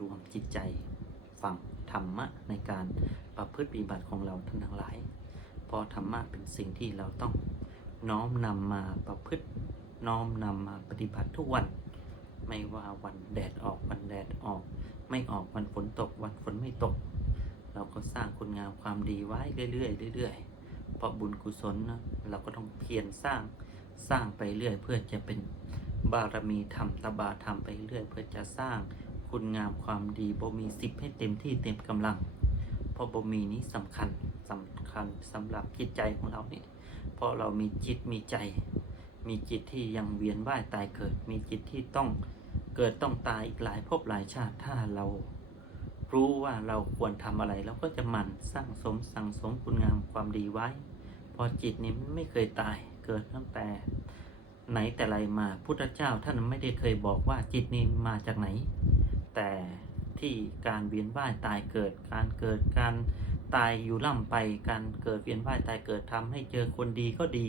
รวมจิตใจฟังธรรมะในการประพฤติปฏิบัติของเราท่านทั้งหลาย เพราะธรรมะเป็นสิ่งที่เราต้องน้อมนำมาประพฤติน้อมนำมาปฏิบัติทุกวัน ไม่ว่าวันแดดออกวันแดดออก ไม่ออกวันฝนตกวันฝนไม่ตก เราก็สร้างคุณงามความดีไว้เรื่อยๆเรื่อยๆเพราะบุญกุศลนะเราก็ต้องเพียรสร้างสร้างไปเรื่อยเพื่อจะเป็นบารมีธรรมตบาธรรมไปเรื่อยเพื่อจะสร้าง คุณงามความดีบ่มีสิบให้เต็มที่เต็มกำลัง เพราะบ่มีนี้สำคัญสำคัญสำหรับจิตใจของเราเนี่ยเพราะเรามีจิตมีใจ มีจิตที่ยังเวียนว่ายตายเกิด มีจิตที่ต้องเกิดต้องตายอีกหลายภพหลายชาติถ้าเรารู้ว่าเราควรทำอะไรเราก็จะหมั่นสร้างสมสั่งสมคุณงามความดีไว้ พอจิตนี้ไม่เคยตายเกิดตั้งแต่ ไหนแต่ไรมาพุทธเจ้าท่านไม่ได้เคยบอกว่าจิตนี้มาจากไหน แต่ที่การเวียนว่ายตายเกิด การเกิดการตายอยู่ล่ำไป การเกิดเวียนว่ายตายเกิดทำให้เจอคนดีก็ดี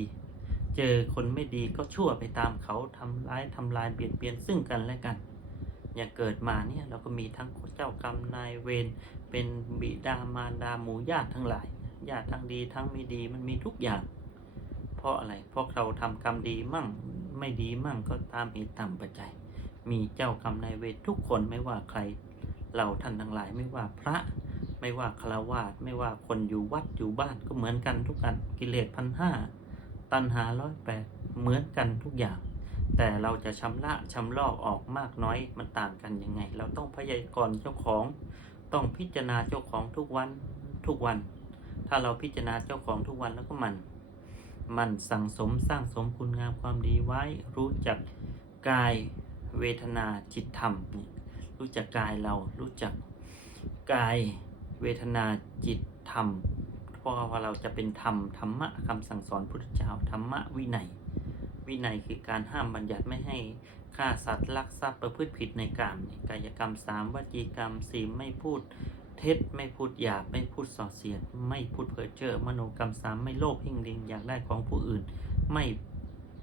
เจอคนไม่ดีก็ชั่วไปตามเขาทำร้ายทำลายเบียดเบียนซึ่งกันและกัน อย่างเกิดมาเนี่ยเราก็มีทั้งเจ้ากรรมนายเวรเป็นบิดามารดาหมู่ญาติทั้งหลายญาติทั้งดีทั้งไม่ดีมันมีทุกอย่าง เพราะอะไรเพราะเราทำกรรมดีมั่งไม่ดีมั่งก็ตามเหตุตามปัจจัย มีเจ้ากรรมนายเวรทุกคนไม่ว่าใคร เราท่านทั้งหลายไม่ว่าพระ ไม่ว่าฆราวาสไม่ว่าคนอยู่วัดอยู่บ้านก็เหมือนกันทุกอันกิเลสพันห้าตัณหาร้อยแปดเหมือนกันทุกอย่าง แต่เราจะชำระชำลอกออกมากน้อยมันต่างกันยังไง เราต้องพยากรณ์เจ้าของ ต้องพิจารณาเจ้าของทุกวันทุกวัน ถ้าเราพิจารณาเจ้าของทุกวันแล้วก็มันมันสั่งสมสร้างสมคุณงามความดีไว้รู้จักกาย เวทนาจิตธรรมนี่รู้จักกายเรารู้จักกายเวทนาจิตธรรมเพราะว่าเราจะเป็นธรรมธรรมะคำสั่งสอนพุทธเจ้าธรรมะวินัย วินัยคือการห้ามบัญญัติไม่ให้ฆ่าสัตว์ลักทรัพย์ประพฤติผิดในกามนี่กายกรรมสามวจีกรรมสี่ไม่พูดเท็จไม่พูดหยาบไม่พูดส่อเสียด ไม่พูดเพ้อเจ้อมโนกรรมสามไม่โลภเพ่งเล็งอยากได้ของผู้อื่น ไม่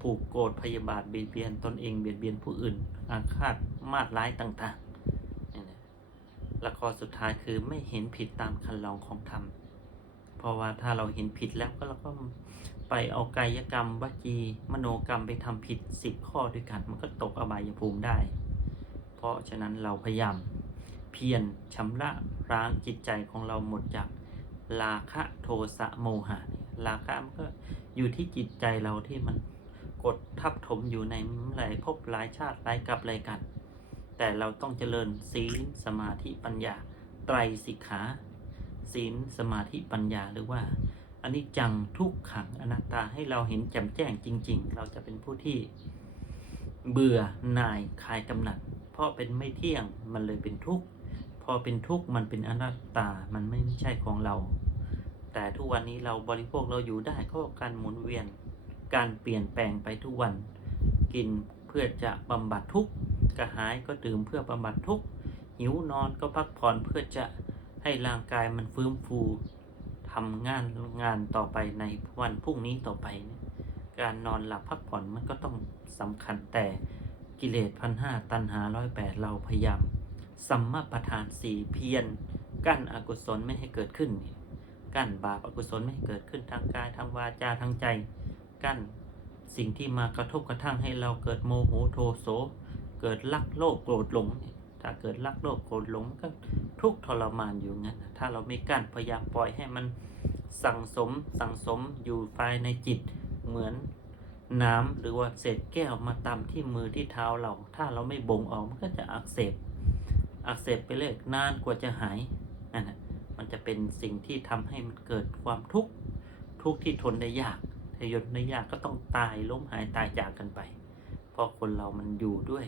ผูกโกรธพยาบาทเบียดเบียนตนเองเบียดเบียนผู้อื่น อาฆาตมาดร้ายต่างๆนี่นะละข้อสุดท้ายคือไม่เห็นผิดตามคันลองของธรรม เพราะว่าถ้าเราเห็นผิดแล้วก็เราก็ไปเอากายกรรมวจีมโนกรรมไปทำผิดสิบข้อด้วยกัน มันก็ตกอบายภูมิได้ เพราะฉะนั้นเราพยายามเพียรชำระร้างจิตใจของเราหมดจากราคะโทสะโมหะเนี่ยราคะมันก็อยู่ที่จิตใจเราที่มัน กดทับถมอยู่ในหลายภพหลายชาติหลายกับหลายกัน แต่เราต้องเจริญศีลสมาธิปัญญาไตรสิกขาศีลสมาธิปัญญาหรือว่าอันนี้จังทุกขังอนัตตาให้เราเห็นแจ่มแจ้งจริง ๆ เราจะเป็นผู้ที่เบื่อหน่ายคลายกำหนัด เพราะเป็นไม่เที่ยงมันเลยเป็นทุกข์พอเป็นทุกข์มันเป็นอนัตตามันไม่ใช่ของเรา แต่ทุกวันนี้เราบริโภคเราอยู่ได้ก็การหมุนเวียน การเปลี่ยนแปลงไปทุกวัน กินเพื่อจะบำบัดทุกข์กระหายก็ดื่มเพื่อบำบัดทุกข์หิวนอนก็พักผ่อนเพื่อจะให้ร่างกายมันฟื้นฟูทำงานงานต่อไปในวันพรุ่งนี้ต่อไป การนอนหลับพักผ่อนมันก็ต้องสำคัญแต่กิเลสพันห้าตันหาร้อยแปดเราพยายามสัมมาประธานสี่เพียรกั้นอกุศลไม่ให้เกิดขึ้น กั้นบาปอกุศลไม่ให้เกิดขึ้นทางกายทางวาจาทางใจ กั้น สิ่งที่มากระทบกระทั่งให้เราเกิดโมโหโทโส เกิดรักโลภโกรธหลง ถ้าเกิดรักโลภโกรธหลงก็ทุกข์ทรมานอยู่งั้น ถ้าเราไม่กั้นพยายามปล่อยให้มันสั่งสมสั่งสมอยู่ภายในจิตเหมือนน้ำหรือว่าเศษแก้วมาตำที่มือที่เท้าเรา ถ้าเราไม่บ่งออกมันก็จะอักเสบ อักเสบไปเลยนานกว่าจะหายนั่นนะมันจะเป็นสิ่งที่ทำให้มันเกิดความทุกข์ทุกข์ที่ทนได้ยาก ถ้ายนได้ยากก็ต้องตายล้มหายตายจากกันไป เพราะคนเรามันอยู่ด้วย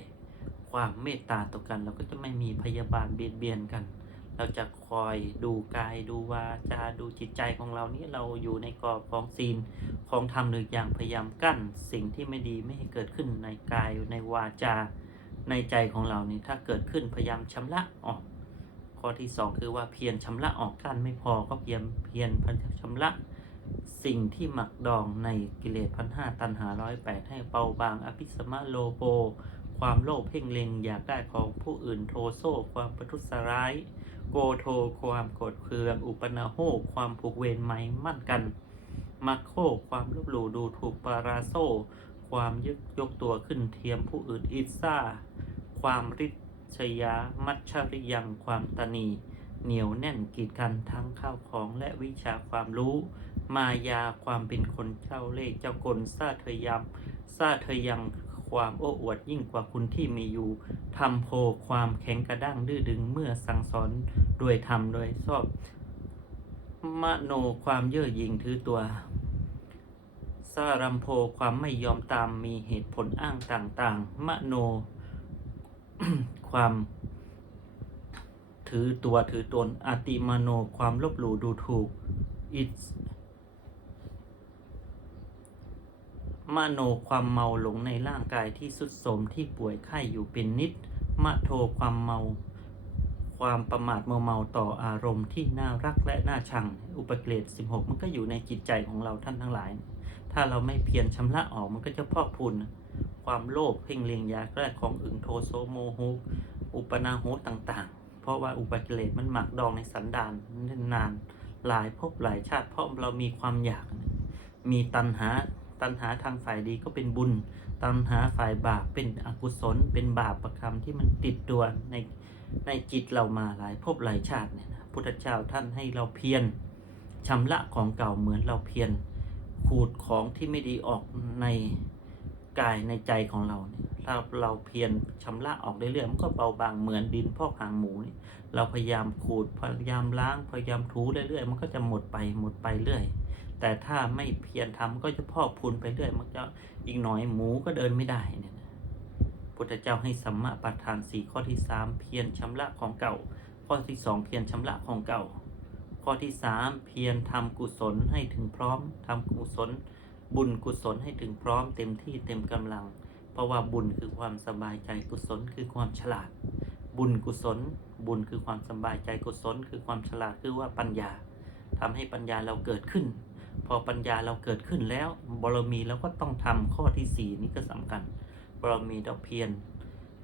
ความเมตตาต่อกัน เราก็จะไม่มีพยาบาลเบียดเบียนกัน เราจะคอยดูกายดูวาจาดูจิตใจของเรานี่เราอยู่ในกรอบของศีลของธรรมหรืออย่างพยายามกั้น สิ่งที่ไม่ดีไม่ให้เกิดขึ้นในกายในวาจาในใจของเรานี่ถ้าเกิดขึ้นพยายามชำระออกข้อที่สองคือว่าเพียรชำระออกกั้นไม่พอก็เพียรเพียรชำระ สิ่งที่หมักดองในกิเลสพันห้าตันหาร้อยแปดให้เบาบางอภิสมะโลโป ความโลภเพ่งเล็งอยากได้ของผู้อื่นโทโซความประทุษร้าย โกโทความโกรธเคือง อุปนาโหความผูกเวรไหมมั่นกันมาโคความลบหลู่ดูถูกปาราโซ ความยึกยกตัวขึ้นเทียมผู้อื่นอิซ่า ความริษยามัชชริยังความตนี เหนียวแน่นกีดกันทั้งข้าวของและวิชาความรู้ มายาความเป็นคนเจ้าเล่ห์เจ้ากลซาเธยยำซาเธยยังความโอ้อวดยิ่งกว่าคุณที่มีอยู่ทำโพความแข็งกระด้างดื้อดึงเมื่อสั่งสอนโดยธรรมโดยชอบ มโนความเย่อหยิ่งถือตัวสารัมโพความไม่ยอมตามมีเหตุผลอ้างต่างๆ มโน ความ ถือตัวถือตนอติมโนความลบหลู่ดูถูกอิส มโนความเมาหลงในร่างกายที่สุดโทรมที่ป่วยไข้อยู่เป็นนิดมะโทความเมา ความประมาทเมาเมาต่ออารมณ์ที่น่ารักและน่าชัง อุปเกิเลส16 มันก็อยู่ในจิตใจของเราท่านทั้งหลาย ถ้าเราไม่เพียรชำระออกมันก็จะพอกพูนความโลภเพ่งเล็งยากได้ของอึ่งโทโซโมโหอุปนาโหต่างๆ เพราะว่าอุปกิเลสมันหมักดองในสันดานนานหลายภพหลายชาติเพราะเรามีความอยาก มีตัณหา ตัณหาทางฝ่ายดีก็เป็นบุญ ตัณหาฝ่ายบาปเป็นอกุศล เป็นบาปประคำที่มันติดตัวในในจิตเรามาหลายภพหลายชาติเนี่ยนะพุทธเจ้าท่านให้เราเพียรชำระของเก่าเหมือนเราเพียรขูดของที่ไม่ดีออกในกายในใจของเราเนี่ยถ้าเราเพียรชำระออกเรื่อยๆมันก็เบาบางเหมือนดินพอกหางหมูนี่เราพยายามขูดพยายามล้างพยายามถูเรื่อยๆมันก็จะหมดไปหมดไปเรื่อย แต่ถ้าไม่เพียรทำก็จะพอกพูนไปเรื่อยมันจะอีกหน่อยหมูก็เดินไม่ได้เนี่ยพุทธเจ้าให้สัมมาปัฏฐานสี่ข้อที่สามเพียรชำระของเก่า ข้อที่สองเพียรชำระของเก่า ข้อที่สามเพียรทำกุศลให้ถึงพร้อมทำกุศล บุญกุศลให้ถึงพร้อมเต็มที่เต็มกำลัง เพราะว่าบุญคือความสบายใจกุศลคือความฉลาด บุญกุศล บุญคือความสบายใจกุศล คือความฉลาดคือว่าปัญญาทำให้ปัญญาเราเกิดขึ้น พอปัญญาเราเกิดขึ้นแล้วบารมีเราก็ต้องทำข้อที่สี่นี้ก็สำคัญบารมีเราเพียร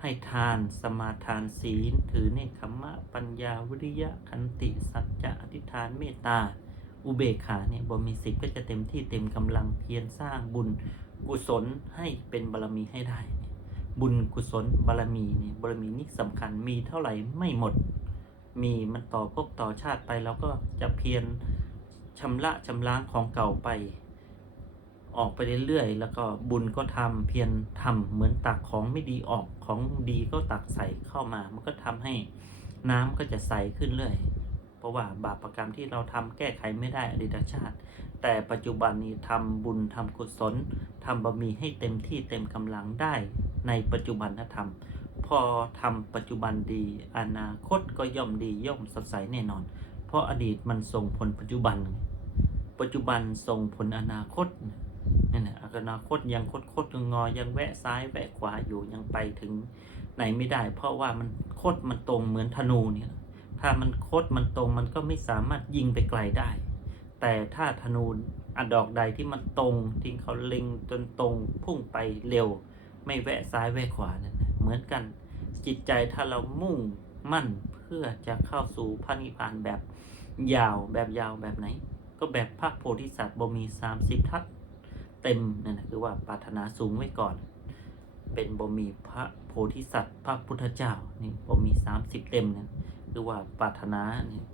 ให้ทานสมาทานศีล ถือเนคขมะ ปัญญาวิริยะขันติสัจจะอธิษฐานเมตตา อุเบกขาเนี่ยบารมีสิบก็จะเต็มที่เต็มกำลังเพียรสร้างบุญกุศลให้เป็นบารมีให้ได้ บุญกุศลบารมีเนี่ยบารมีนี่สำคัญมีเท่าไหร่ไม่หมด มีมันต่อภพต่อชาติไปเราก็จะเพียร ชำระชำล้างของเก่าไป ออกไปเรื่อยๆ แล้วก็บุญก็ทำเพียรทำเหมือนตักของไม่ดีออกของดีก็ตักใส่เข้ามา มันก็ทำให้น้ำก็จะใสขึ้นเรื่อย เพราะว่าบาปรกรรมที่เราทำแก้ไขไม่ได้อดีตชาติ แต่ปัจจุบันนี้ทำบุญทำกุศลทำบารมีให้เต็มที่เต็มกำลังได้ ในปัจจุบันธรรมพอทำปัจจุบันดี อนาคตก็ย่อมดีย่อมสดใสแน่นอน ราะอดีตมันส่งผลปัจจุบัน ปัจจุบันส่งผลอนาคตนั่นแหละอนาคตยังคดคดงอยังแวะซ้ายแวะขวาอยู่ยังไปถึงไหนไม่ได้ เพราะว่ามันคดมันตรงเหมือนธนูเนี่ยถ้ามันคดมันตรงมันก็ไม่สามารถยิงไปไกลได้ แต่ถ้าธนูอันดอกใดที่มันตรงที่เขาเล็งจนตรงพุ่งไปเร็ว ไม่แวะซ้ายแวะขวานั่นเหมือนกันจิตใจถ้าเรามุ่งมั่นเพื่อจะเข้าสู่พระนิพพานแบบ ยาวแบบยาวแบบไหน ก็แบบพระโพธิสัตว์บ่มีสามสิบทัศเต็มนั่นนะคือว่าปรารถนาสูงไว้ก่อน เป็นบ่มีพระโพธิสัตว์ พระพุทธเจ้านี่บ่มีสามสิบเต็มนั่นคือว่าปรารถนานี่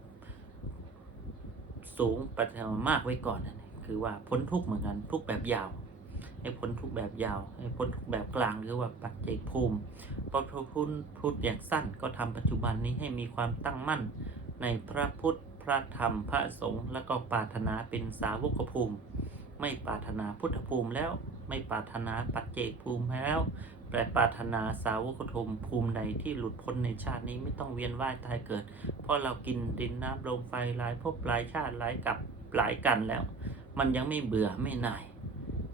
สูงปรารถนามากไว้ก่อนนั่นคือว่าพ้นทุกเหมือนกันทุกแบบยาวให้พ้นทุกแบบยาวให้พ้นทุกแบบกลางหรือว่าปัจเจกภูมิพอพูดพูดอย่างสั้นก็ทำปัจจุบันนี้ให้มีความตั้งมั่นในพระพุทธ พระธรรมพระสงฆ์แล้วก็ปรารถนาเป็นสาวกภูมิ ไม่ปรารถนาพุทธภูมิแล้วไม่ปรารถนาปัจเจกภูมิแล้วแต่ปรารถนาสาวกภูมิภูมิใดที่หลุดพ้นในชาตินี้ไม่ต้องเวียนว่ายตายเกิด เพราะเรากินดินน้ำลมไฟหลายภพหลายชาติหลายกับหลายกันแล้ว มันยังไม่เบื่อไม่หน่าย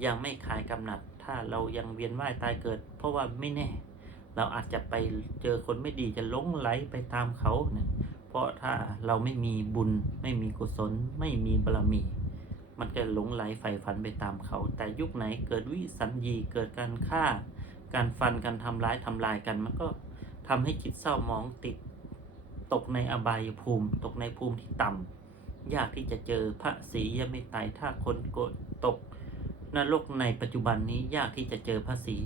ยังไม่คลายกำหนัด ถ้าเรายังเวียนว่ายตายเกิด เพราะว่าไม่แน่ เราอาจจะไปเจอคนไม่ดีจะหลงไหลไปตามเขาเนี่ย เพราะถ้าเราไม่มีบุญไม่มีกุศล ไม่มีบารมี มันก็หลงไหลใฝ่ฝันไปตามเขา แต่ยุคไหนเกิดวิสัญญีเกิดการฆ่า การฟันการทำร้ายทำลายกัน มันก็ทำให้จิตเศร้าหมองติดตกในอบายภูมิ ตกในภูมิที่ต่ำยากที่จะเจอพระศรียไม่ไตรถ้าคนโกรธตกนรกในปัจจุบันนี้ยากที่จะเจอพระศรี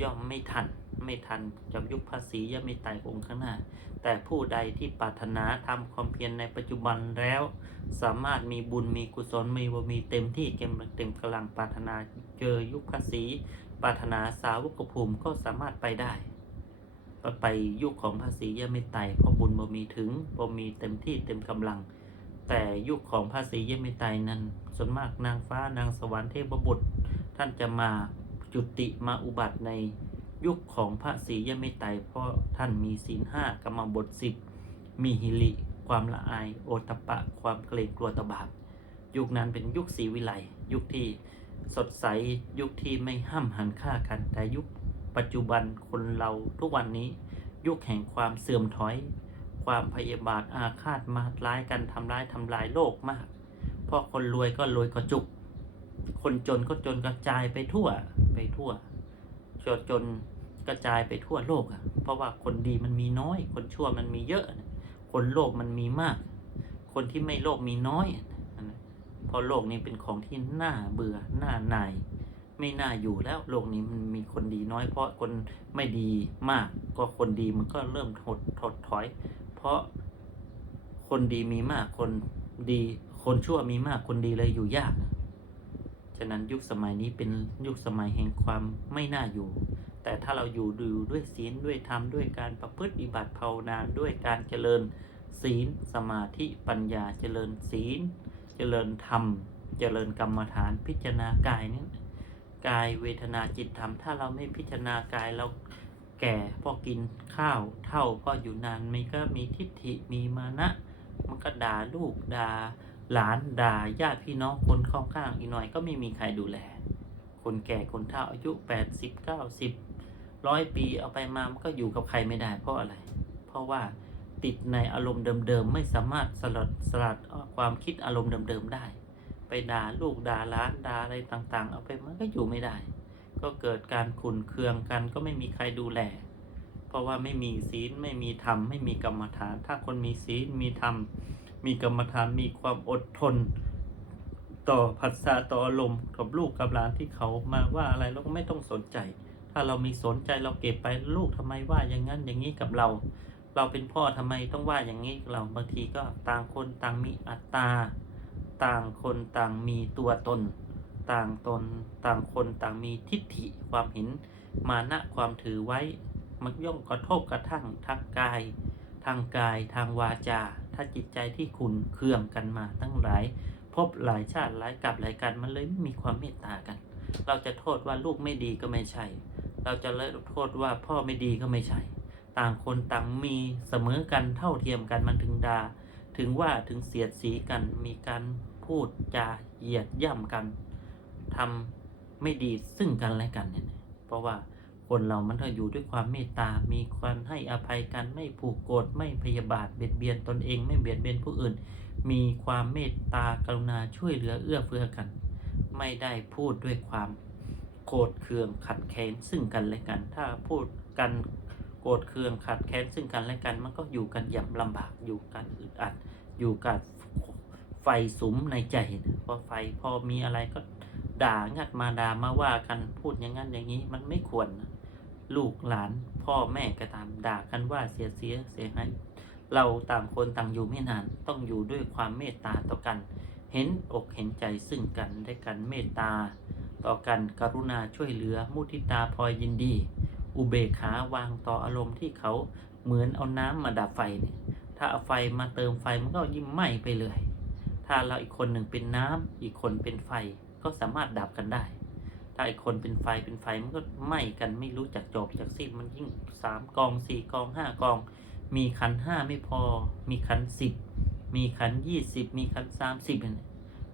ย่อมไม่ทัน ไม่ทันกับยุคพระศรียไม่ไตรองค์ข้างหน้า แต่ผู้ใดที่ปรารถนาทำความเพียรในปัจจุบันแล้ว สามารถมีบุญมีกุศลมีบารมีเต็มที่เต็มเต็มกำลังปรารถนาเจอยุคพระศรีปรารถนาสาวกภูมิก็สามารถไปได้ไปยุคของพระศรียไม่ไตรเพราะบุญบ่มีถึงบ่มีเต็มที่เต็มกำลัง แต่ยุคของพระศรียไม่ไตรนั้นส่วนมากนางฟ้านางสวรรค์เทพบุตรท่านจะมาจุติมาอุบัติใน ยุคของพระศรียไม่ไตรเพราะท่านมีศีลห้ากรรมบทสิบมีหิริ ความละอาย โอตปะ ความเกรงกลัวตบาปยุคนั้นเป็นยุคศรีวิไลยุคที่สดใสยุคที่ไม่ห้ามหันฆ่ากัน แต่ยุคปัจจุบันคนเราทุกวันนี้ ยุคแห่งความเสื่อมถอย ความพยาบาทอาฆาตมาร้ายกันทำร้ายทำลายโลกมากเพราะคนรวยก็รวยก็จุก คนจนก็จนกระจายไปทั่วไปทั่ว จนจนกระจายไปทั่วโลกอะ เพราะว่าคนดีมันมีน้อย คนชั่วมันมีเยอะ คนโลภมันมีมาก คนที่ไม่โลภมีน้อยเพราะโลกนี้เป็นของที่น่าเบื่อน่าหน่ายไม่น่าอยู่แล้วโลกนี้มันมีคนดีน้อย เพราะคนไม่ดีมาก ก็คนดีมันก็เริ่มถดถดถอย เพราะคนดีมีมากคนดี คนชั่วมีมากคนดีเลยอยู่ยากะนั้นยุคสมัยนี้เป็นยุคสมัยแห่งความไม่น่าอยู่ แต่ถ้าเราอยู่ดูด้วยศีลด้วยธรรมด้วยการประพฤติปฏิบัติภาวนาด้วยการเจริญศีลสมาธิปัญญาเจริญศีล เจริญธรรม เจริญกรรมฐานพิจารณากายนี่กายเวทนาจิตธรรม ถ้าเราไม่พิจารณากายเราแก่พอกินข้าวเท่าก็อยู่นานมันก็มีทิฏฐิมีมานะ มันก็ด่าลูกด่า หลานด่าญาติพี่น้องคนข้างข้างอีกหน่อยก็ไม่มีใครดูแล คนแก่คนเฒ่าอายุแปดสิบเก้าสิบร้อยปีเอาไปมามันก็อยู่กับใครไม่ได้เพราะอะไร เพราะว่าติดในอารมณ์เดิมๆไม่สามารถสลัดสลัดความคิดอารมณ์เดิมๆได้ ไปด่าลูกด่าล้านด่าอะไรต่างๆ เอาไปมันก็อยู่ไม่ได้ ก็เกิดการขุนเคืองกันก็ไม่มีใครดูแล เพราะว่าไม่มีศีลไม่มีธรรมไม่มีกรรมฐาน ถ้าคนมีศีลมีธรรม มีกรรมฐานมีความอดทน ต่อผัสสะต่ออารมณ์กับลูกกับหลานที่เขามาว่าอะไรเราก็ไม่ต้องสนใจ ถ้าเรามีสนใจเราเก็บไปลูกทำไมว่าอย่างนั้นอย่างนี้กับเรา เราเป็นพ่อทำไมต้องว่าอย่างนี้เราบางทีก็ต่างคนต่างมีอัตตา ต่างคนต่างมีตัวตน ต่างตนต่างคนต่างมีทิฏฐิความเห็นมานะความถือไว้มันย่อมกระทบกระทั่งทางกาย ทางกายทางวาจา ถ้าจิตใจที่ขุนเคืองกันมาตั้งหลาย พบหลายชาติหลายกับหลายกันมันเลยไม่มีความเมตตากัน เราจะโทษว่าลูกไม่ดีก็ไม่ใช่ เราจะเลยโทษว่าพ่อไม่ดีก็ไม่ใช่ ต่างคนต่างมีเสมอกันเท่าเทียมกันมันถึงดาถึงว่าถึงเสียดสีกันมีการพูดจาเหยียดย่ำกันทำไม่ดีซึ่งกันและกันเนี่ยเพราะว่า คนเรามันถ้าอยู่ด้วยความเมตตา มีความให้อภัยกันไม่ผูกโกรธไม่พยาบาทเบียดเบียนตนเองไม่เบียดเบียนผู้อื่น มีความเมตตากรุณาช่วยเหลือเอื้อเฟื้อกัน ไม่ได้พูดด้วยความโกรธเคืองขัดแค้นซึ่งกันและกัน ถ้าพูดกันโกรธเคืองขัดแค้นซึ่งกันและกันมันก็อยู่กันอย่างลำบากอยู่กันอึดอัด อยู่กับไฟสุมในใจเพราะไฟพอมีอะไรก็ด่างัดมาด่ามาว่ากันพูดอย่างนั้นอย่างนี้มันไม่ควรนะ ลูกหลานพ่อแม่ก็ตามด่ากันว่าเสียเสียเสียหายเราต่างคนต่างอยู่ไม่นานต้องอยู่ด้วยความเมตตาต่อกัน เห็นอกเห็นใจซึ่งกันได้กันเมตตา ต่อกันกรุณาช่วยเหลือมุทิตาพลอยยินดี อุเบกขาวางต่ออารมณ์ที่เขาเหมือนเอาน้ำมาดับไฟเนี่ยถ้าเอาไฟมาเติมไฟมันก็ยิ่งไหม้ไปเลย ถ้าเราอีกคนหนึ่งเป็นน้ำอีกคนเป็นไฟก็สามารถดับกันได้ ถ้าอีกคนเป็นไฟเป็นไฟมันก็ไหม้กันไม่รู้จักจบจากสิ้นมันยิ่งสามกองสี่กองห้ากอง มีขันห้าไม่พอ มีขันสิบมีขันยี่สิบมีขันสามสิบเนี่ย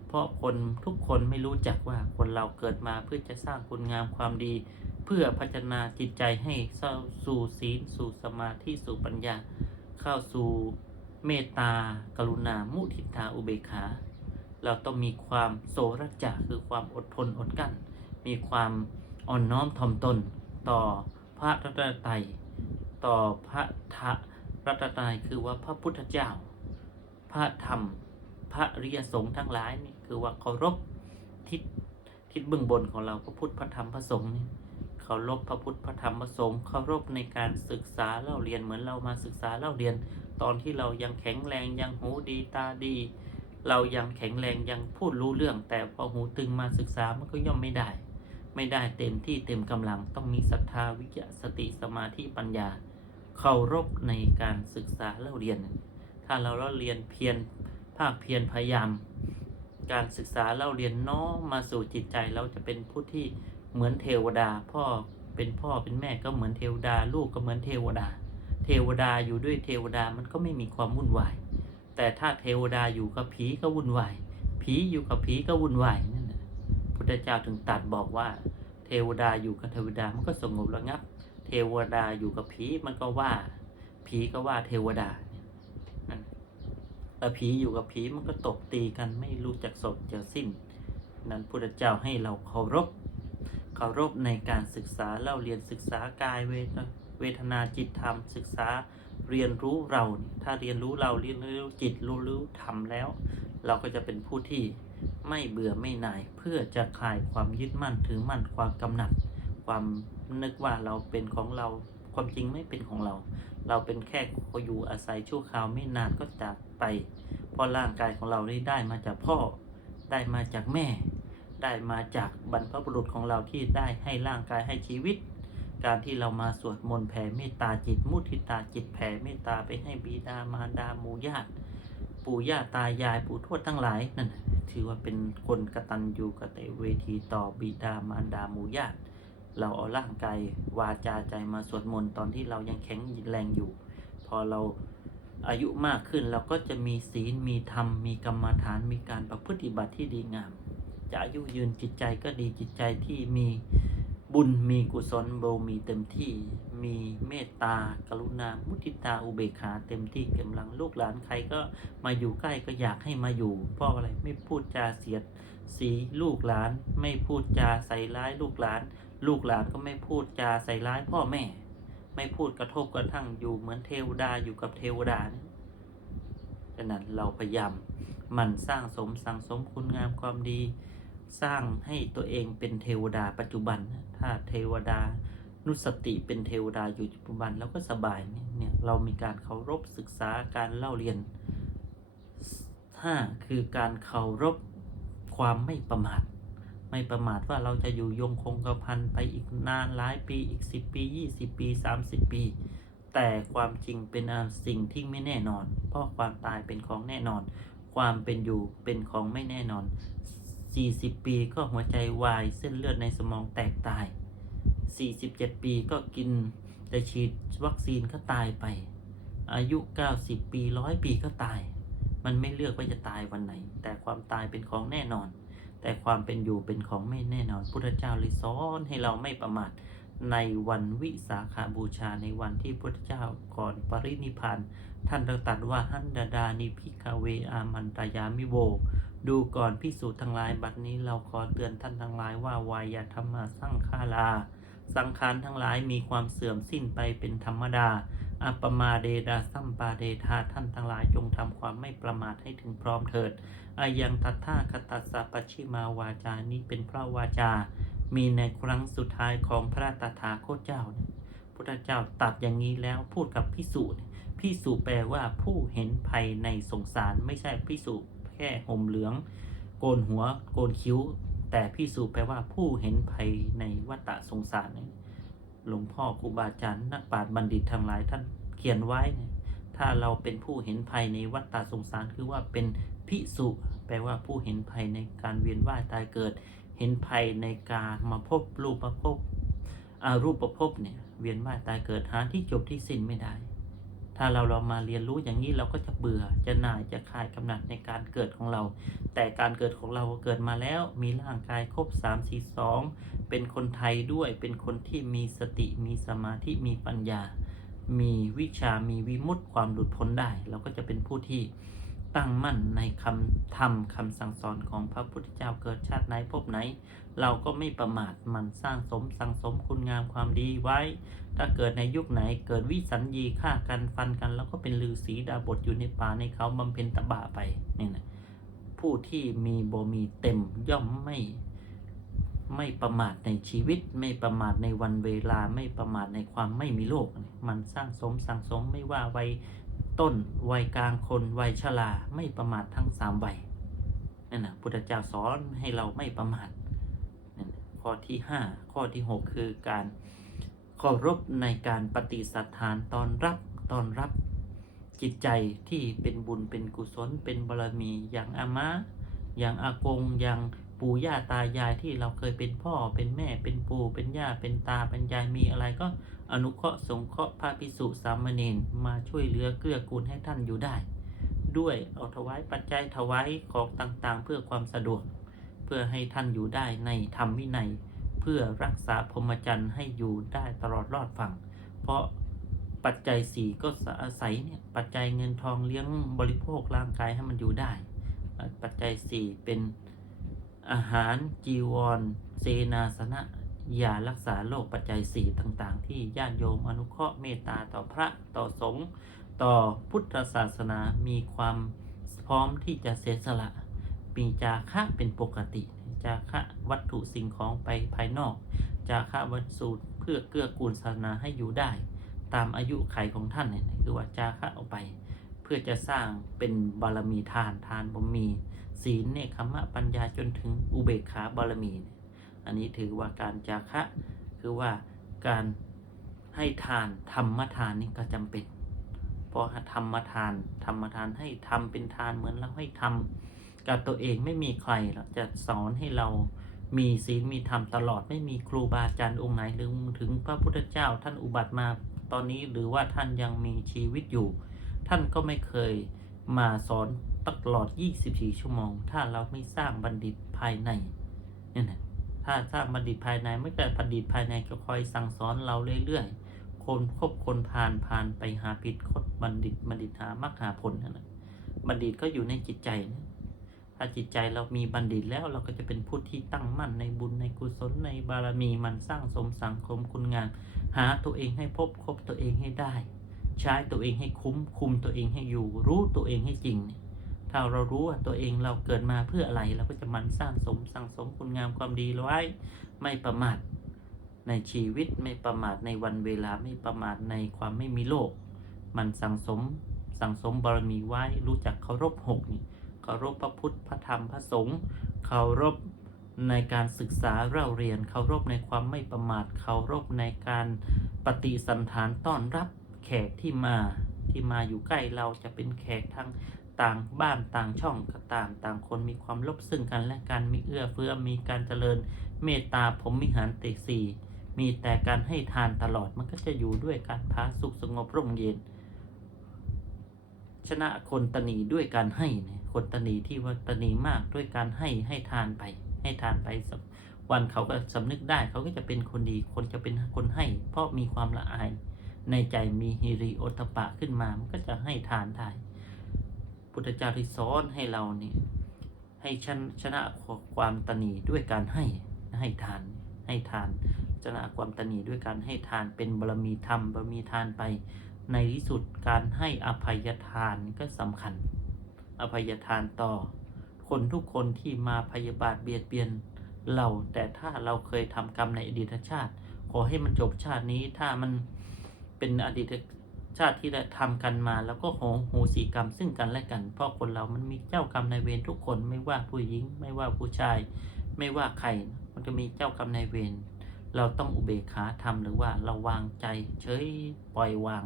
เพราะคนทุกคนไม่รู้จักว่าคนเราเกิดมาเพื่อจะสร้างคุณงามความดี เพื่อพัฒนาจิตใจให้เข้าสู่ศีลสู่สมาธิสู่ปัญญา เข้าสู่เมตตากรุณา มุทิตาอุเบกขา เราต้องมีความโสรจะคือความอดทนอดกลั้น มีความอ่อนน้อมถ่อมตนต่อพระรัตนตรัยต่อพระทะรัตนตรัยคือว่าพระพุทธเจ้า พระธรรม พระริยสงฆ์ทั้งหลายนี่คือว่าเคารพทิศทิศเบื้องบนของเราพระพุทธพระธรรมพระสงฆ์นี่เคารพพระพุทธพระธรรมพระสงฆ์เคารพในการศึกษาเล่าเรียนเหมือนเรามาศึกษาเล่าเรียน ตอนที่เรายังแข็งแรงยังหูดีตาดี เรายังแข็งแรงยังพูดรู้เรื่อง แต่พอหูตึงมาศึกษามันก็ย่อมไม่ได้ ไม่ได้เต็มที่เต็มกำลังต้องมีศรัทธาวิจยสติสมาธิปัญญาเคารพในการศึกษาเล่าเรียน ถ้าเราเล่าเรียนเพียรภาคเพียรพยายาม การศึกษาเล่าเรียนน้อมมาสู่จิตใจเราจะเป็นผู้ที่เหมือนเทวดา พ่อเป็นพ่อเป็นแม่ก็เหมือนเทวดา ลูกก็เหมือนเทวดา เทวดาอยู่ด้วยเทวดามันก็ไม่มีความวุ่นวาย แต่ถ้าเทวดาอยู่กับผีก็วุ่นวายผีอยู่กับผีก็วุ่นวายนะ พุทธเจ้าถึงตัดบอกว่า เทวดาอยู่กับเทวดามันก็สงบระงับ เทวดาอยู่กับผีมันก็ว่า ผีก็ว่าเทวดานั่นแล้วผีอยู่กับผีมันก็ตบตีกันไม่รู้จักศพจะสิ้น นั้นพุทธเจ้าให้เราเคารพเคารพในการศึกษาเล่าเรียนศึกษากายเวทเวทนาจิตธรรม ศึกษาเรียนรู้เรา ถ้าเรียนรู้เราเรียนรู้จิตรู้รู้ธรรมแล้ว เราก็จะเป็นผู้ที่ ไม่เบื่อไม่หน่ายเพื่อจะคลายความยึดมั่นถือมั่นความกำหนัด ความนึกว่าเราเป็นของเราความจริงไม่เป็นของเรา เราเป็นแค่อยู่อาศัยชั่วคราวไม่นานก็จากไปเพราะร่างกายของเราได้ได้มาจากพ่อ ได้มาจากแม่ ได้มาจากบรรพบุรุษของเราที่ได้ให้ร่างกายให้ชีวิต การที่เรามาสวดมนต์แผ่เมตตาจิต มุทิตาจิตแผ่เมตตาไปให้บิดามารดาหมู่ญาติ ปู่ย่าตายายปู่ทวดทั้งหลายนั่นถือว่าเป็นคนกระตัญญูกตเวทีต่อบิดามารดาหมู่ญาติ เราเอาร่างกายวาจาใจมาสวดมนต์ตอนที่เรายังแข็งแรงอยู่ พอเราอายุมากขึ้นเราก็จะมีศีลมีธรรมมีกรรมฐานมีการประพฤติบัติที่ดีงาม จะอายุยืนจิตใจก็ดีจิตใจที่มี บุญมีกุศลโบมีเต็มที่ มีเมตตา กรุณา มุทิตา อุเบกขา เต็มที่กำลังลูกหลานใครก็มาอยู่ใกล้ก็อยากให้มาอยู่ เพราะอะไรไม่พูดจาเสียดสีลูกหลาน ไม่พูดจาใส่ร้ายลูกหลาน ลูกหลานก็ไม่พูดจาใส่ร้ายพ่อแม่ ไม่พูดกระทบกระทั่งอยู่เหมือนเทวดาอยู่กับเทวดานี่ยฉะนั้นเราพยายามมันสร้างสมสั่งสมคุณงามความดี สร้างให้ตัวเองเป็นเทวดาปัจจุบัน ถ้าเทวดานุสติเป็นเทวดาอยู่ปัจจุบันเราก็สบายเนี่ยเรามีการเคารพศึกษาการเล่าเรียนห้าคือการเคารพความไม่ประมาทไม่ประมาทว่าเราจะอยู่ยงคงกระพันไปอีกนานหลายปีอีก 10 ปี 20 ปี 30 ปี แต่ความจริงเป็นสิ่งที่ไม่แน่นอน เพราะความตายเป็นของแน่นอน ความเป็นอยู่เป็นของไม่แน่นอน 40 ปีก็หัวใจวายเส้นเลือดในสมองแตกตาย 47 ปีก็กินแต่ฉีดวัคซีนก็ตายไป อายุ 90 ปีร้อยปีก็ตาย มันไม่เลือกว่าจะตายวันไหน แต่ความตายเป็นของแน่นอน แต่ความเป็นอยู่เป็นของไม่แน่นอน พุทธเจ้าเลยสอนให้เราไม่ประมาทในวันวิสาขาบูชาในวันที่พุทธเจ้าก่อนปรินิพพานท่านตรัสว่าหันดาดานิพิกาเวอามันตายามิโว ดูก่อนพิสูจน์ทั้งหลายบัดนี้เราขอเตือนท่านทั้งหลายว่าวายาธรรมะสังฆาลา สังขารทั้งหลายมีความเสื่อมสิ้นไปเป็นธรรมดา อัปมาเดดาสัมปาเดธาท่านทั้งหลายจงทำความไม่ประมาทให้ถึงพร้อมเถิดอายังทัตถาคตัสสะปชิมาวาจานี้เป็นพระวาจา มีในครั้งสุดท้ายของพระตถาคตเจ้าเนี่ยพุทธเจ้าตัดอย่างนี้แล้วพูดกับพิสูจน์พิสูจแปลว่าผู้เห็นภัยในสงสารไม่ใช่พิสูจ ค่ห่มเหลือง โกนหัว โกนคิ้ว แต่พิสูจแปลว่าผู้เห็นภัยในวัฏสงสารหลวงพ่อครูบาอาจารย์นักปราชญ์บัณฑิตทั้งหลายท่านเขียนไว้ ถ้าเราเป็นผู้เห็นภัยในวัฏสงสารคือว่าเป็นพิสุแปลว่าผู้เห็นภัยในการเวียนว่ายตายเกิด เห็นภัยในการมาพบรูปประพบอารูปประพบเนี่ยเวียนว่ายตายเกิดหาที่จบที่สิ้นไม่ได้ ถ้าเราเรามาเรียนรู้อย่างนี้เราก็จะเบื่อจะหน่ายจะคลายกำหนัดในการเกิดของเรา แต่การเกิดของเราเกิดมาแล้วมีร่างกายครบ3 4 2 เป็นคนไทยด้วยเป็นคนที่มีสติมีสมาธิมีปัญญา มีวิชามีวิมุตติความหลุดพ้นได้ เราก็จะเป็นผู้ที่ ตั้งมั่นในคำธรรมคำสั่งสอนของพระพุทธเจ้าเกิดชาติไหนพบไหน เราก็ไม่ประมาทมันสร้างสมสั่งสมคุณงามความดีไว้ ถ้าเกิดในยุคไหนเกิดวิสัญญีฆ่ากันฟันกัน แล้วก็เป็นลือสีดาบทอยู่ในป่าในเขาบำเพ็ญตบะไปนี่นะผู้ที่มีบ่มีเต็มย่อมไม่ไม่ประมาทในชีวิต ไม่ประมาทในวันเวลาไม่ประมาทในความไม่มีโลก มันสร้างสมสั่งสมไม่ว่าวัย ต้นวัยกลางคนวัยชราไม่ประมาททั้งสามวัยนั่นนะพุทธเจ้าสอนให้เราไม่ประมาทนั่นข้อที่ห้าข้อที่หกคือการเคารพในการปฏิสัทธานตอนรับตอนรับจิตใจที่เป็นบุญเป็นกุศลเป็นบารมีอย่างอามะอย่างอากงอย่าง ปู่ย่าตายายที่เราเคยเป็นพ่อเป็นแม่เป็นปู่เป็นย่าเป็นตาเป็นยายมีอะไรก็อนุเคราะห์สงเคราะห์พระภิกษุสามเณรมาช่วยเหลือเกื้อกูลให้ท่านอยู่ได้ ด้วยเอาถวายปัจจัยถวายของต่างๆ เพื่อความสะดวก เพื่อให้ท่านอยู่ได้ในธรรมวินัย เพื่อรักษาพรหมจรรย์ให้อยู่ได้ตลอดรอดฝั่ง เพราะปัจจัยสี่ก็อาศัยเนี่ยปัจจัยเงินทองเลี้ยงบริโภคร่างกายให้มันอยู่ได้ ปัจจัยสี่เป็น อาหารจีวร เสนาสนะยารักษาโรคปัจจัยสี่ต่างๆ ที่ญาติโยมอนุเคราะห์เมตตาต่อพระต่อสงฆ์ต่อพุทธศาสนามีความพร้อมที่จะเสียสละมีจาคะเป็นปกติ จาคะวัตถุสิ่งของไปภายนอก จาคะวัตถุเพื่อเกื้อกูลศาสนาให้อยู่ได้ ตามอายุไขของท่านเนี่ยคือว่าจาคะออกไป เพื่อจะสร้างเป็นบารมีทานทานบ่มี ศีลเนคขมะปัญญาจนถึงอุเบกขาบารมีเนี่ยอันนี้ถือว่าการจาคะคือว่าการให้ทานธรรมทานนี่ก็จำเป็นเพราะธรรมทานธรรมทานให้ทำเป็นทานเหมือนเราให้ทำกับตัวเองไม่มีใครหรอกจะสอนให้เรามีศีลมีธรรมตลอดไม่มีครูบาอาจารย์องค์ไหนหรือถึงพระพุทธเจ้าท่านอุบัติมาตอนนี้หรือว่าท่านยังมีชีวิตอยู่ ท่านก็ไม่เคยมาสอน ตลอด 24 ชั่วโมง ถ้าเราไม่สร้างบัณฑิตภายในนี่นะถ้าสร้างบัณฑิตภายในไม่แต่บัณฑิตภายในก็คอยสั่งสอนเราเรื่อยๆ คนคบคนผ่านผ่านไปหาผิดคดบัณฑิตบัณฑิตหามรรคหาผลนั่นแหละบัณฑิตก็อยู่ในจิตใจนะถ้าจิตใจเรามีบัณฑิตแล้วเราก็จะเป็นผู้ที่ตั้งมั่นในบุญในกุศลในบารมีมันสร้างสมสังคมคุณงามหาตัวเองให้พบคบตัวเองให้ได้ ใช้ตัวเองให้คุ้มคุมตัวเองให้อยู่ รู้ตัวเองให้จริงเนี่ย ถ้าเรารู้ว่าตัวเองเราเกิดมาเพื่ออะไรเราก็จะมันสร้างสมสั่งสมคุณงามความดีไว้ ไม่ประมาทในชีวิตไม่ประมาทในวันเวลาไม่ประมาทในความไม่มีโลก มันสั่งสมสั่งสมบารมีไว้ รู้จักเคารพหกนี่เคารพพระพุทธพระธรรมพระสงฆ์เคารพในการศึกษาเราเรียนเคารพในความไม่ประมาทเคารพในการปฏิสันฐานต้อนรับแขกที่มาที่มาอยู่ใกล้เราจะเป็นแขกทาง ต่างบ้านต่างช่องก็ตามต่างคนมีความลบซึ่งกันและกันมีเอื้อเฟื้อมีการเจริญเมตตาผมมิหารติสีมีแต่การให้ทานตลอดมันก็จะอยู่ด้วยการพาสุขสงบร่มเย็น ชนะคนตนีด้วยการให้เนี่ยคนตนีที่ว่าตนีมากด้วยการให้ให้ทานไป ให้ทานไปวันเขาก็สำนึกได้เขาก็จะเป็นคนดีคนจะเป็นคนให้ เพราะมีความละอาย ในใจมีฮิริโอตตปะขึ้นมามันก็จะให้ทานได้ พุทธเจ้าที่สอนให้เราเนี่ยให้ชนะชนะความตนีด้วยการให้ให้ทานให้ทานชนะความตนีด้วยการให้ทานเป็นบารมีธรรมบารมีทานไป ในที่สุดการให้อภัยทานก็สำคัญ อภัยทานต่อ คนทุกคนที่มาพยาบาทเบียดเบียนเราแต่ถ้าเราเคยทำกรรมในอดีตชาติ ขอให้มันจบชาตินี้ถ้ามันเป็นอดีต ชาติที่ได้ทำกันมา แล้วก็โหโหสีกรรมซึ่งกันและกัน เพราะคนเรามันมีเจ้ากรรมนายเวรทุกคนไม่ว่าผู้หญิง ไม่ว่าผู้ชาย ไม่ว่าใคร มันจะมีเจ้ากรรมนายเวรเราต้องอุเบกขาทำหรือว่าเราวางใจเฉยปล่อยวาง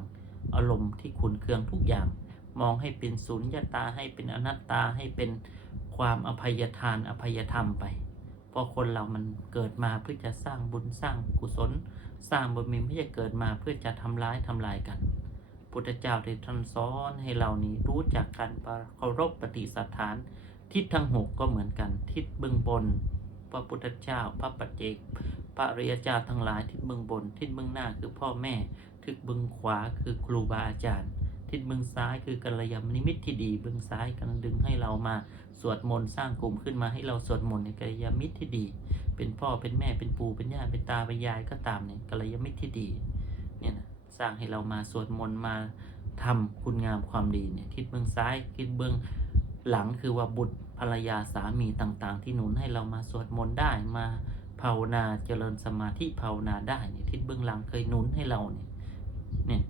อารมณ์ที่ขุนเคืองทุกอย่าง มองให้เป็นศูนย์ยตาให้เป็นอนัตตาให้เป็นความอภัยทานอภัยธรรมไปเพราะคนเรามันเกิดมาเพื่อจะสร้างบุญสร้างกุศล สร้างบุญมีไม่ใช่เกิดมาเพื่อจะทำร้ายทำลายกัน พุทธเจ้าได้ท่านสอนให้เรานี้รู้จักการเคารพปฏิสัทธาน ทิศทั้งหกก็เหมือนกัน ทิศเบื้องบน พระพุทธเจ้า พระปัจเจก พระริยเจ้าทั้งหลายทิศเบื้องบน ทิศเบื้องหน้าคือพ่อแม่ ทิศเบื้องขวาคือครูบาอาจารย์ ทิศทิเบื้องซ้ายคือกัลยาณนิมิตที่ดี เบื้องซ้ายกำลังดึงให้เรามาสวดมนต์สร้างกลุ่มขึ้นมาให้เราสวดมนต์ในกัลยาณมิตรที่ดี เป็นพ่อเป็นแม่เป็นปู่เป็นย่าเป็นตาเป็นยายก็ตามเนี่ยกัลยาณมิตรที่ดีเนี่ยนะ สร้างให้เรามาสวดมนต์มาทำคุณงามความดีเนี่ยทิศเบื้องซ้ายทิศเบื้องหลังคือว่าบุตรภรรยาสามีต่างๆ ที่หนุนให้เรามาสวดมนต์ได้มาภาวนาเจริญสมาธิภาวนาได้เนี่ยทิศเบื้องหลังเคยหนุนให้เราเนี่ยเนี่ย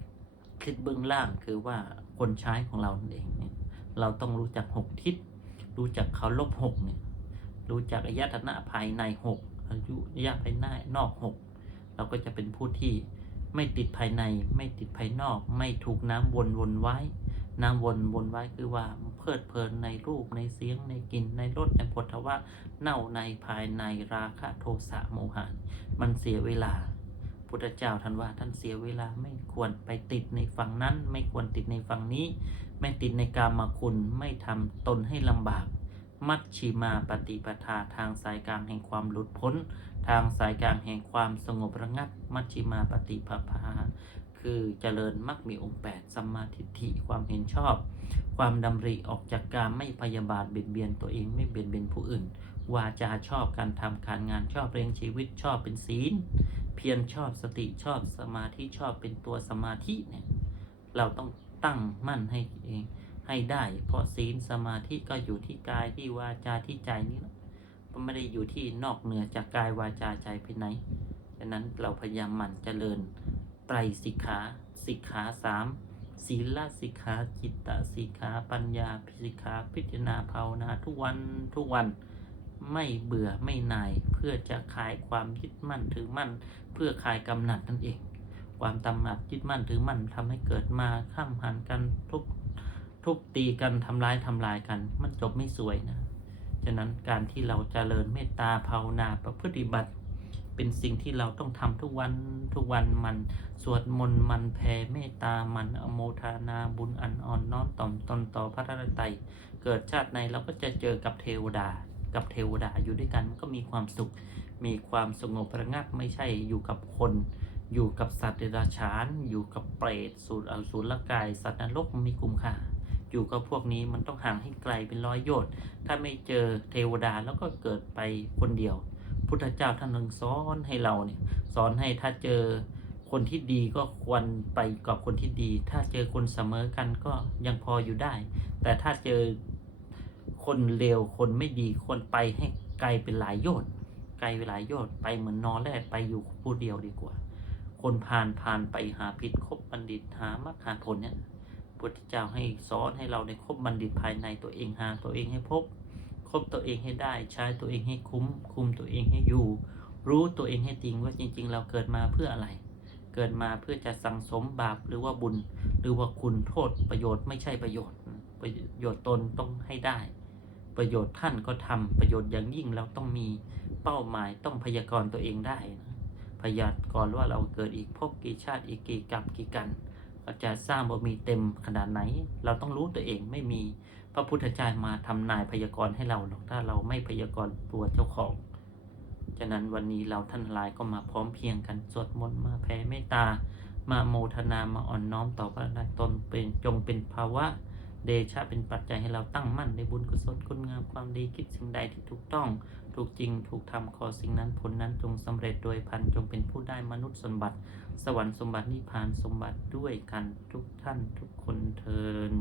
ทิศเบื้องล่างคือว่าคนใช้ของเราเองเนี่ยเราต้องรู้จักหกทิศ รู้จักเขาลบหกเนี่ยรู้จักอายตนะภายในหกอายุอายะภายในนอกหกเราก็จะเป็นผู้ที่ ไม่ติดภายใน ไม่ติดภายนอก ไม่ถูกน้ำวนวนไว้ น้ำวนวนไว้คือว่าเพลิดเพลินในรูปในเสียงในกลิ่นในรสในผลทว่าเน่าในภายในราคะโทสะโมหะมันเสียเวลาพุทธเจ้าท่านว่าท่านเสียเวลาไม่ควรไปติดในฝั่งนั้น ไม่ควรติดในฝั่งนี้ ไม่ติดในกามาคุณไม่ทำตนให้ลำบาก มัชชิมาปฏิปทาทางสายกลางแห่งความหลุดพ้น ทางสายกลางแห่งความสงบระงับมัชชิมาปฏิปทาคือเจริญมักมีองค์ 8 สัมมาทิฏฐิความเห็นชอบ ความดำริออกจากการไม่พยาบาทเบียดเบียนตัวเองไม่เบียดเบียนผู้อื่น วาจาชอบการทำการงานชอบเรียงชีวิตชอบเป็นศีล เพียรชอบสติชอบสมาธิชอบเป็นตัวสมาธิเนี่ยเราต้องตั้งมั่นให้เองให้ได้ เพราะศีลสมาธิก็อยู่ที่กายที่วาจาที่ใจนี่แหละ ไม่ได้อยู่ที่นอกเหนือจากกายวาจาใจไปไหนฉะนั้นเราพยายามหมั่นเจริญไตรสิกขาสิกขาสามศีลสิกขาจิตตสิกขาปัญญาสิกขาพิจารณาภาวนาทุกวันทุกวันไม่เบื่อไม่นายเพื่อจะคลายความยึดมั่นถือมั่น เพื่อคลายกำหนัดนั่นเอง ความตำหนัดยึดมั่นถือมั่นทำให้เกิดมาข้ามหันกันทุบทุบตีกันทำร้ายทำลายกัน มันจบไม่สวยนะ ฉะนั้นการที่เราจเจริญเมตตาภาวนาประพฤติบัติ เป็นสิ่งที่เราต้องทำทุกวันทุกวันมัน สวดมนต์มันแผ่เมตตามันอโมทานาบุญอันอ่อนน้อมต่อมตนต่อพระรัตนตรัยเกิดชาติในเราก็จะเจอกับเทวดา กับเทวดาอยู่ด้วยกันก็มีความสุข มีความสงบระงับไม่ใช่อยู่กับคนอยู่กับสัตว์เดรัจฉาน อยู่กับเปรตสูตรอสุรกาย สัตว์นรกมันมีคุ้มค่า อยู่กับพวกนี้มันต้องห่างให้ไกลเป็นร้อยโยชน์ ถ้าไม่เจอเทวดาแล้วก็เกิดไปคนเดียว พุทธเจ้าท่านนึงสอนให้เราเนี่ยสอนให้ถ้าเจอคนที่ดีก็ควรไปกับคนที่ดี ถ้าเจอคนเสมอกันก็ยังพออยู่ได้ แต่ถ้าเจอคนเลวคนไม่ดีคนไปให้ไกลเป็นหลายโยชน์ไกลเวลายโยชน์ไปเหมือนนอนแรดไปอยู่ผู้เดียวดีกว่า คนผ่านผ่านไปหาผิดคบบัณฑิตหามรรคหาผลเนี่ย พุทธเจ้าให้สอนให้เราในคบบัณฑิตภายในตัวเองหาตัวเองให้พบคบตัวเองให้ได้ ใช้ตัวเองให้คุ้ม คุมตัวเองให้อยู่ รู้ตัวเองให้จริงว่าจริง ๆ เราเกิดมาเพื่ออะไร เกิดมาเพื่อจะสั่งสมบาปหรือว่าบุญ หรือว่าคุณโทษประโยชน์ไม่ใช่ประโยชน์ ประโยชน์ตนต้องให้ได้ ประโยชน์ท่านก็ทำประโยชน์อย่างยิ่งเราต้องมีเป้าหมายต้องพยากรณ์ตัวเองได้นะพยากรณ์ว่าเราเกิดอีกภพกี่ชาติอีกกี่กับกี่กัน เราจะสร้างบ่มีเต็มขนาดไหน เราต้องรู้ตัวเองไม่มีพระพุทธเจ้ามาทำนายพยากรณ์ให้เราหรอกถ้าเราไม่พยากรณ์ตัวเจ้าของ ฉะนั้นวันนี้เราท่านหลายก็มาพร้อมเพรียงกันสวดมนต์มาแผ่เมตตา มาโมทนามาอ่อนน้อมต่อพระนักตนเป็นจงเป็นภาวะเดชะเป็นปัจจัยให้เราตั้งมั่นในบุญกุศลคุณงามความดีคิดสิ่งใดที่ถูกต้อง ถูกจริงถูกทำขอสิ่งนั้นผลนั้นจงสำเร็จโดยพันจงเป็นผู้ได้มนุษย์สมบัติ สวรรค์สมบัตินิพพานสมบัติด้วยกันทุกท่านทุกคนเทิน